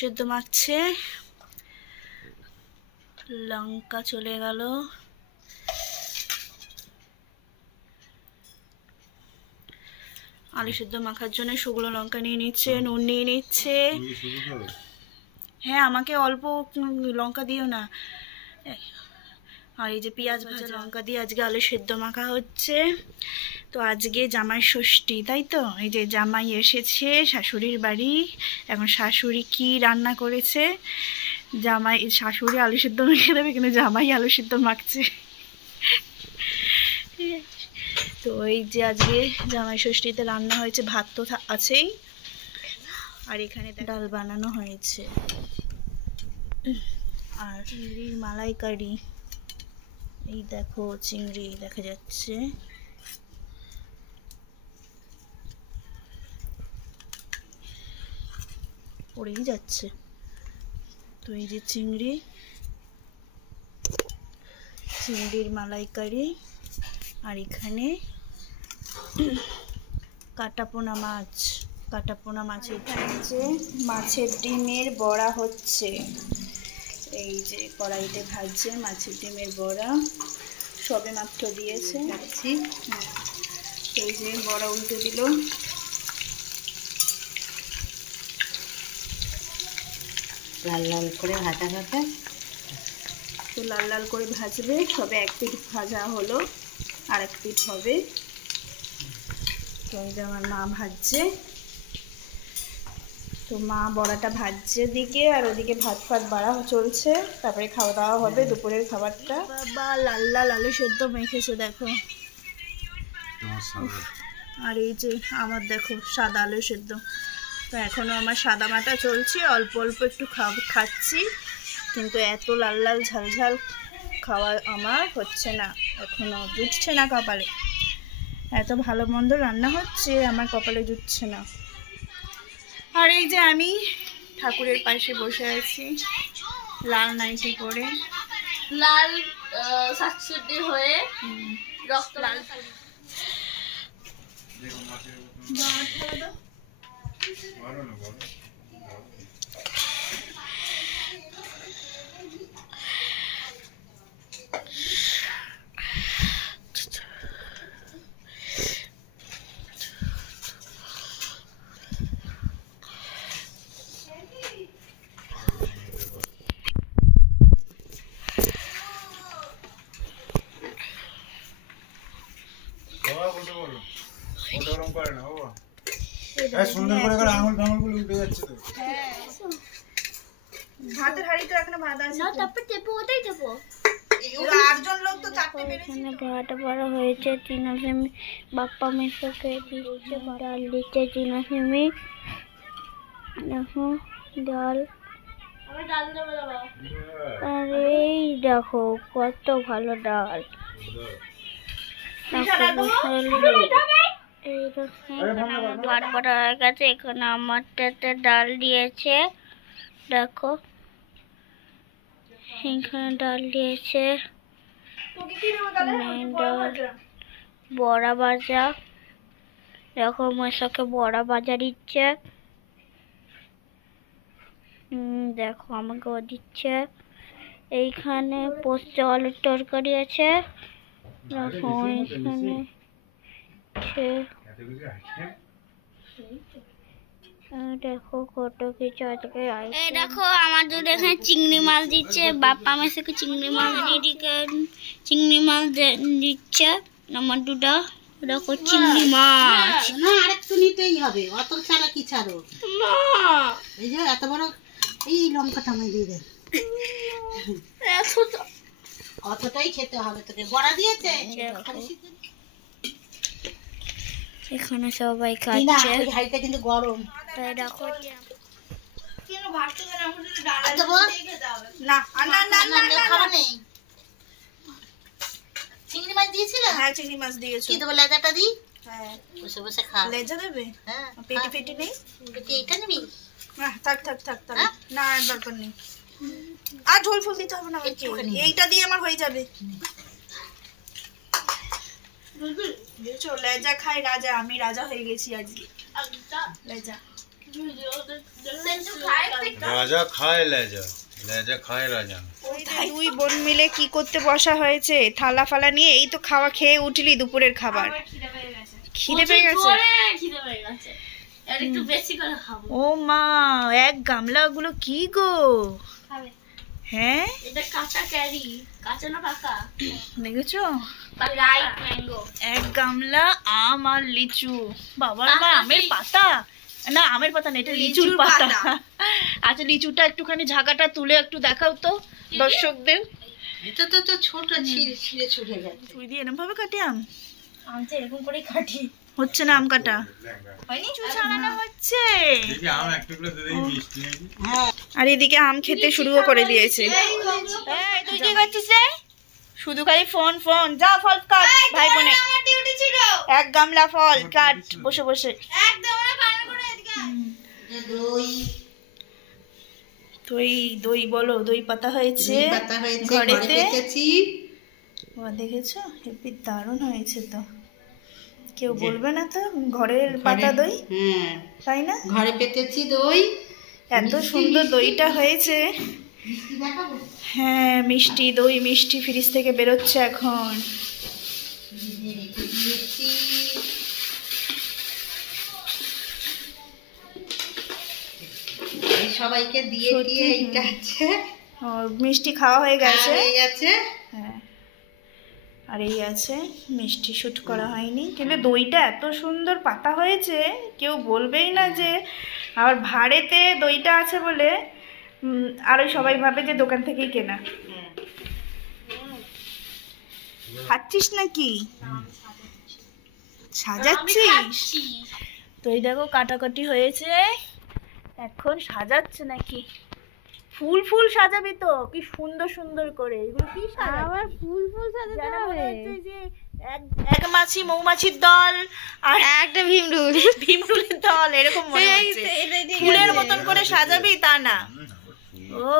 সেদ্ধ মাখছে, লঙ্কা চলে গেল, আলু সেদ্ধ মাখার জন্য শুকনো লঙ্কা নিয়ে নিচ্ছে, নুন নিয়ে নিচ্ছে। হ্যাঁ, আমাকে অল্প লঙ্কা দিও না। আর এই যে পেঁয়াজ ভাজা লঙ্কা দিয়ে আজকে আলু সেদ্ধ মাখা হচ্ছে। তো আজকে জামাই ষষ্ঠী, তাই তো? এই যে জামাই এসেছে শাশুড়ির বাড়ি। এখন শাশুড়ি কি রান্না করেছে, শাশুড়ি আলু সেদ্ধ মেখে দেবে, কিন্তু জামাই আলু সেদ্ধ মাখছে। তো এই যে আজকে জামাই ষষ্ঠীতে রান্না হয়েছে, ভাত তো আছেই, আর এখানে ডাল বানানো হয়েছে, আর চিংড়ির মালাইকারি। এই দেখো চিংড়ি দেখা যাচ্ছে, পড়েই যাচ্ছে। তো এই যে চিংড়ির মালাইকারি, আর এখানে কাটাপোনা মাছের মাছের ডিমের বড়া হচ্ছে। এই যে কড়াইতে ভাজছে মাছের ডিমের বড়া, সবে মাত্র দিয়েছে। এই যে বড়া উল্টে দিল, লাল লাল করে ভাজা হবে। তো লাল লাল করে ভাজবে, সবে এক পিঠ ভাজা হলো, আর এক পিঠ হবে। তো এই যে আমার মা ভাজছে, তো মা বড়াটা ভাজছে দিকে, আর ওদিকে ভাত বাড়া চলছে, তারপরে খাওয়া দাওয়া হবে দুপুরের খাবারটা। বাবা লাল লাল আলু সেদ্ধ মেখেছে দেখো, আর এই যে আমার দেখো সাদা আলু সেদ্ধ। তো এখনো আমার সাদা মাটা চলছে, অল্প অল্প একটু খাচ্ছি, কিন্তু এত লাল লাল ঝাল ঝাল খাওয়া আমার হচ্ছে না, এখনো জুটছে না কপালে। এত ভালো মন্দ রান্না হচ্ছে, আমার কপালে জুটছে না। আর এই যে আমি ঠাকুরের পাশে বসে আছি, লাল নাইটি পরে, লাল শাকসবজি হয়ে রক্ত লাল। ভাতের হাঁড়ি তো এখনো ভাত আছে, এখানে ভাত বাড়া হয়েছে, চিনাসেমি বাপ্পা মেশোকে দিচ্ছে, ডাল দিচ্ছে চিনাসেমি, দেখো ডাল। আর এই দেখো কত ভালো ডাল, এই দেখো এখানে আমার ভাত বাড়া হয়ে গেছে, এখানে আমারটাতে ডাল দিয়েছে, দেখো এখানে ডাল দিয়েছে, বড়া ভাজা, দেখো মশাকে বড়া ভাজা দিচ্ছে, দেখো আমাকেও দিচ্ছে। এইখানে পোস্ত আলুর তরকারি আছে, দেখো এখানে দেখো কত কিছু আজকে। এই দেখো আমার দুধ এখানে চিংড়ি মাছ দিচ্ছে, বাপ্পা মেশোকে চিংড়ি মাছ দিচ্ছে আমার দুটা। দেখো চিংড়ি মাছ, আরেকটু নিতেই হবে, অত ছাড়া কি ছাড়ো। এই যে এত বড় এই লঙ্কাটা আমি দিয়ে দেন, অতটাই খেতে হবে তোকে। বড়া দিয়েছে এখানে সবাই খাচ্ছে, হাড়িটা কিন্তু গরম। তাই দেখো চিংড়ি মাছ দিয়েছিল। হ্যাঁ চিংড়ি মাছ দিয়েছো, কি দেবো লেজাটা দিই? হ্যাঁ বসে বসে খা। লেজা দেবে? হ্যাঁ পেটি পেটি নেই, এইটা নিবি? থাক না দরকার নেই, আর ঝোল ফুল দিতে হবে না, এইটা দিয়ে আমার হয়ে যাবে। লেজা খাই রাজা, আমি রাজা হয়ে গেছি আজকে। লেজা রাজা খায় লেজা, লেজা খায় রাজা। দুই বোন মিলে কি করতে বসা হয়েছে, থালা ফালা নিয়ে। এই তো খাওয়া খেয়ে উঠলি দুপুরের খাবার। খিদে পেয়ে গেছে? একটু বেশি করে খাবো। ও মা, এক গামলা গুলো কি গো? হ্যাঁ, এটা কাঁচা ক্যারি, কাঁচা না পাকা? দেখেছো? Right mango. এক গামলা আম আর লিচু। বাবা মা, আমের পাতা না, আমের পাতা না, এটা লিচুর পাতা। আচ্ছা, লিচুটা একটুখানি ঝাঁকাটা তুলে একটু দেখাও তো দর্শকদের। এটা তো ছোট ছিঁড়ে ছুটে গেছে। তুই দিয়ে এরকম ভাবে কাটি আম? আমটা এরকম করে কাটি। হচ্ছে না আম কাটা? হয়নি? চুল ছাড়ানো হচ্ছে। আর এদিকে আম খেতে শুরুও করে দিয়েছে। তুই কি করছিস রে? শুধু খালি ফোন ফোন। যা ফল কাট ভাই বোনে। এক গামলা ফল কাট বসে বসে। দই দই বলো, দই পাতা হয়েছে ঘরেতে। দেখেছো, হেব্বি দারুণ হয়েছে তো। কেউ বলবে না তো ঘরের পাতা দই? তাই না? ঘরে পেতেছি দই, এত সুন্দর দইটা হয়েছে। হ্যাঁ, মিষ্টি দই, মিষ্টি ফ্রিজ থেকে বেরোচ্ছে এখন। সবাইকে দিয়ে দিয়ে এইটা আছে। মিষ্টি খাওয়া হয়ে গেছে। হ্যাঁ, আর এই আছে মিষ্টি, শুট করা হয়নি। কিন্তু দইটা এত সুন্দর পাতা হয়েছে, কেউ বলবেই না যে। আর ভাড়েতে দইটা আছে বলে আরো সবাই ভাবে যে দোকান থেকেই কেনা। খাচ্ছিস নাকি? সাজাচ্ছিস? দই দেখো কাটাকাটি হয়েছে, এখন সাজাচ্ছে নাকি। ফুল ফুল সাজাবি তো, কি সুন্দর সুন্দর করে। এগুলো কি সাজাবি? আবার ফুল ফুল সাজাতে হবে? যে এক মাছি মৌমাছির দল আর একটা ভীমরুলের দল, এরকম মনে হচ্ছে। ফুলের মতন করে সাজাবি তা না। ও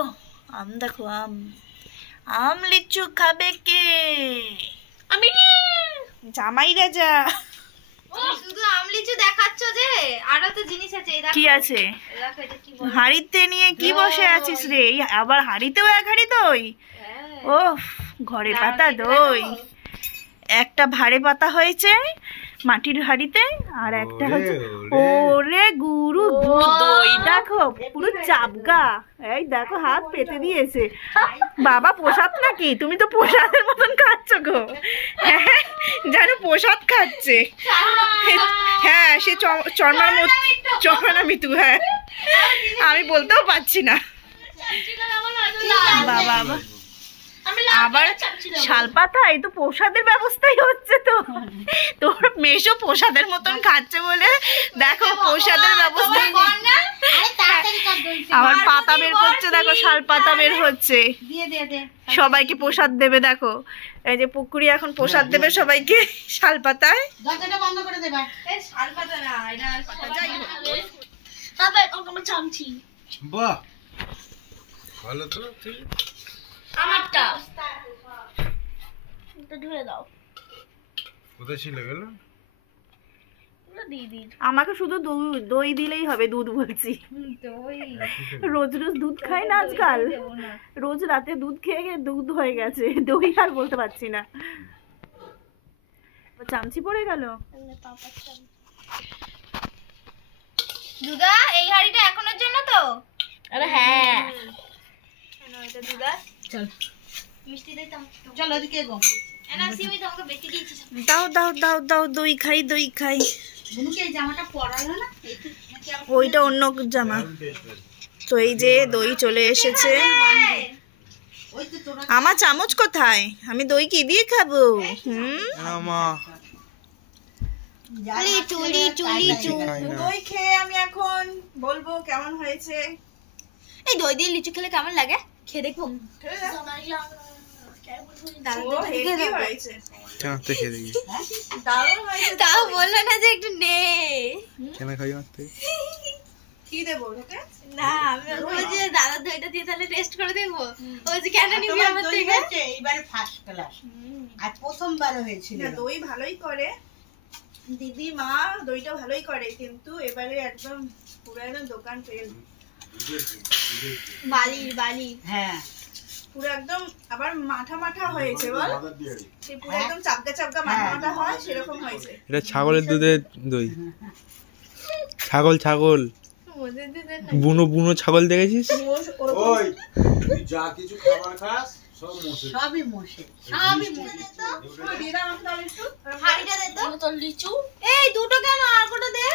আম দেখো, আম আম লিচু খাবে কে? আমি জামাই রাজা। শুধু আম লিচু দেখাচ্ছ যে, আরো তো জিনিস আছে। কি আছে? হাড়িতে নিয়ে কি বসে আছিস রে? আবার হাড়িতেও এক হাড়ি দই? ও ঘরে পাতা দই। একটা ভাড়ে পাতা হয়েছে মাটির হাড়িতে, আর একটা হচ্ছে ওরে গুরু দই দেখো পুরো চাপগা। এই দেখো হাত পেতে দিয়েছে। বাবা প্রসাদ নাকি? তুমি তো প্রসাদের মতন খাচ্ছ গো। হ্যাঁ, যেন প্রসাদ খাচ্ছে। হ্যাঁ, সে চরমানা মিতু। হ্যাঁ, আমি বলতেও পারছি না। বাবা আবার শালপাতা, এই তো প্রসাদের ব্যবস্থাই হচ্ছে তো। তোর মেশো প্রসাদের মতন খাচ্ছে বলে দেখো প্রসাদের ব্যবস্থা। আবার পাতা বের করছে দেখো, শালপাতা বের হচ্ছে, সবাইকে প্রসাদ দেবে। দেখো এই যে পুকুরি এখন প্রসাদ দেবে সবাইকে শালপাতায়। বন্ধ করে দেবা। শালপাতা না, এটা চামচি। বাহ, ভালো তো। আমারটা ধুয়ে দাও। কোথায় ছিল গেল? আমাকে শুধু দই দিলেই হবে। দুধ বলছি, রোজ রোজ দুধ খাই না আজকাল। রোজ রাতে দুধ খেয়ে গিয়ে দুধ হয়ে গেছে, দই আর বলতে পারছি না। চামচি পড়ে গেল। দুধা, এই হাড়িটা এখনের জন্য তো? আরে হ্যাঁ, এটা দুধা। চল মিষ্টি দই দাও। চল ওদিকে গো। এনা সিমি তোমাকে বেঁকে দিয়েছি। দাও দাও দাও দাও, দই খাই দই খাই। বুনুকে এই জামাটা পরালো না? ওইটা অন্য জামা। তো এই যে দই চলে এসেছে। আমার চামচ কোথায়? আমি দই কি দিয়ে খাবো? দই খেয়ে আমি এখন বলবো কেমন হয়েছে। এই দই দিয়ে লিচু খেলে কেমন লাগে? খেয়ে দেখবো। তাও বললো না যে একটু নে। কি দেবো তোকে? না, আমি বলছি দাদার দইটা দিয়ে তাহলে টেস্ট করে দেখবো। ওই যে কেন নিবি আমার থেকে? এইবারে ফার্স্ট ক্লাস। আজ প্রথমবার হয়েছিল। দই ভালোই করে। দিদি মা দইটা ভালোই করে, কিন্তু এবারে একদম পুরো একদম দোকান ফেল, বালি হ্যাঁ পুরো একদম আবার মাঠা মাঠা হয়েছে বল, সে পুরো একদম চাপকা চাপকা মাঠা মাঠা হয় সেরকম হয়েছে। এটা ছাগলের দুধের দই। ছাগল বুনো বুনো ছাগল দেখেছিস? ওই তুই যা কিছু খাবার খাস সব মোষে। সবই মোষে। হাড়িটা দে তো তোর লিচু। এই দুটো কেন, আর কোটা দে।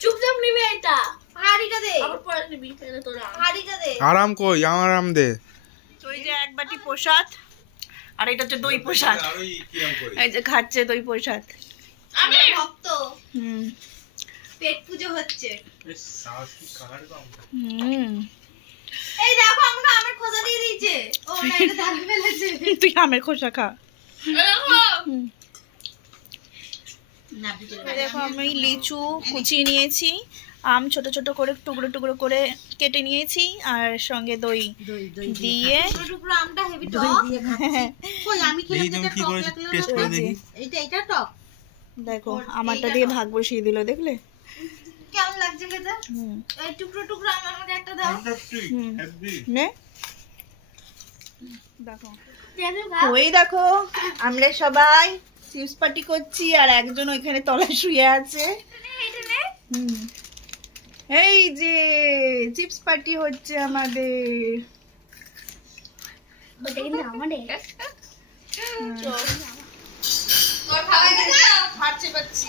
চুপচাপ নিবি এটা। হাড়িটা দে। আবার পরে নিবি তাহলে তোর হাড়িটা দে। আরাম কই, আমার আরাম দে। তো এই যে এক বাটি প্রসাদ, আর এটা হচ্ছে দই প্রসাদ। আর ওই কিরম করে এই যে খাচ্ছে দই প্রসাদ। আমি ভক্ত, হুম পেট পুজো হচ্ছে। এই সাহসী কাহার কম। এই দেখো আমাকে আমের খোসা দিয়ে দিয়েছে। ও না, এটা ঢালি ফেলেছে। তুই আমের খোসা খা। দেখো এই দেখো আমি লিচু কুচিয়ে নিয়েছি, আম ছোট ছোট করে টুকরো টুকরো করে কেটে নিয়েছি, আর সঙ্গে দই দিয়ে টুকরো আমটা হেভি দই টক। দিয়ে খাচ্ছি। কই আমি খেলাম তুমি যেটা কি টক করে লাগলো টেস্ট না? করে দেখি। এটা টক। দেখো আমারটা দিয়ে ভাগ বসিয়ে দিল, দেখলে? কেমন লাগছে খেতে? হুম এই টুকরো টুকরো আম আমাকে একটা দাও। নে দেখো। ওই দেখো আমরা সবাই চিপস পার্টি করছি, আর একজন ওইখানে তলায় শুয়ে আছে। হুম এই যে চিপস পার্টি হচ্ছে আমাদের। তোর খাওয়া গেছে? হাঁটছে পাচ্ছি।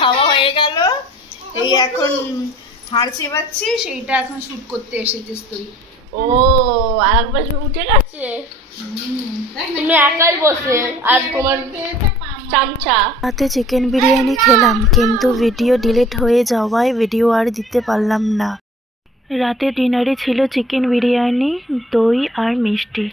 খাওয়া হয়ে গেল, এই এখন হাড় চেবাচ্ছি, সেইটা এখন শুট করতে এসেছিস তুই। ও আরেকবার উঠে গেছে, তুমি একাই বসে আর তোমার চামচা। রাতে চিকেন বিরিয়ানি খেলাম, কিন্তু ভিডিও ডিলিট হয়ে যাওয়ায় ভিডিও আর দিতে পারলাম না। রাতে ডিনারে ছিল চিকেন বিরিয়ানি, দই আর মিষ্টি।